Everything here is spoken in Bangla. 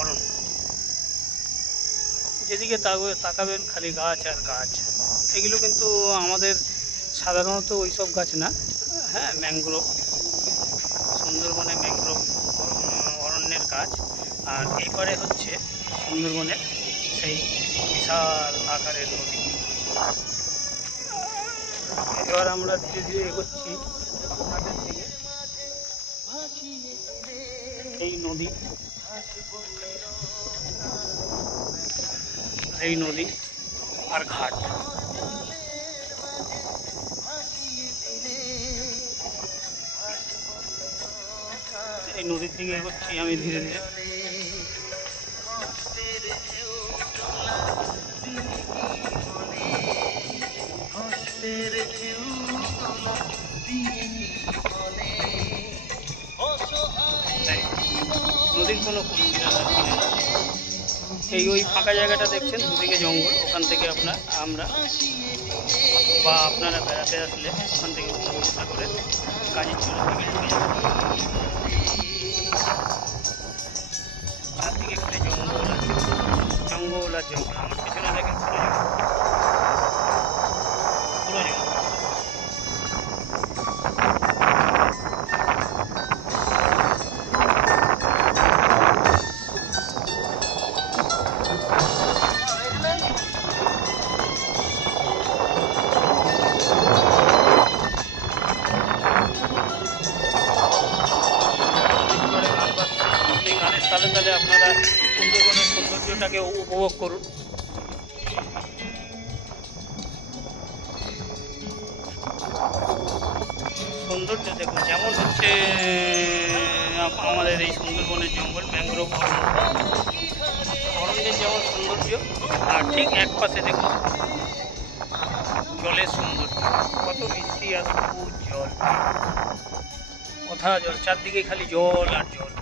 অরণ্য। যেদিকে তাকাবেন খালি গাছ আর গাছ। এগুলো কিন্তু আমাদের সাধারণত ওইসব গাছ না, হ্যাঁ, ম্যানগ্রোভ, সুন্দরবনে ম্যানগ্রোভ অরণ্যের গাছ। আর এপারে হচ্ছে সুন্দরবনের সেই বিশাল আকারের নদী। এবার আমরা ধীরে ধীরে এগোচ্ছি ঘাটের দিকে। এই নদী আর ঘাট। এই নদীর দিকে এগোচ্ছি আমি ধীরে ধীরে। নদীর কোনো এই ওই ফাঁকা জায়গাটা দেখছেন, দুদিকে জঙ্গল, ওখান থেকে আমরা বা আপনারা বেড়াতে আসলে ওখান থেকে ব্যবস্থা করে কাজের চুলোর দিকে ঢুকে যাবেন। চারদিকে ঘুরে জঙ্গল আর জঙ্গল। আমার পিছনে দেখেন পুরো জঙ্গল। তালে তালে আপনারা সুন্দরবনের সৌন্দর্যটাকে উপভোগ করুন। সৌন্দর্য দেখুন, যেমন হচ্ছে আমাদের এই সুন্দরবনের জঙ্গল, ম্যানগ্রোভ অরণ্যের যেমন সৌন্দর্য, আর ঠিক এক পাশে দেখুন জলের সৌন্দর্য, কত মিষ্টি আর সবুজ জল, জল, চারদিকে খালি জল আর জল।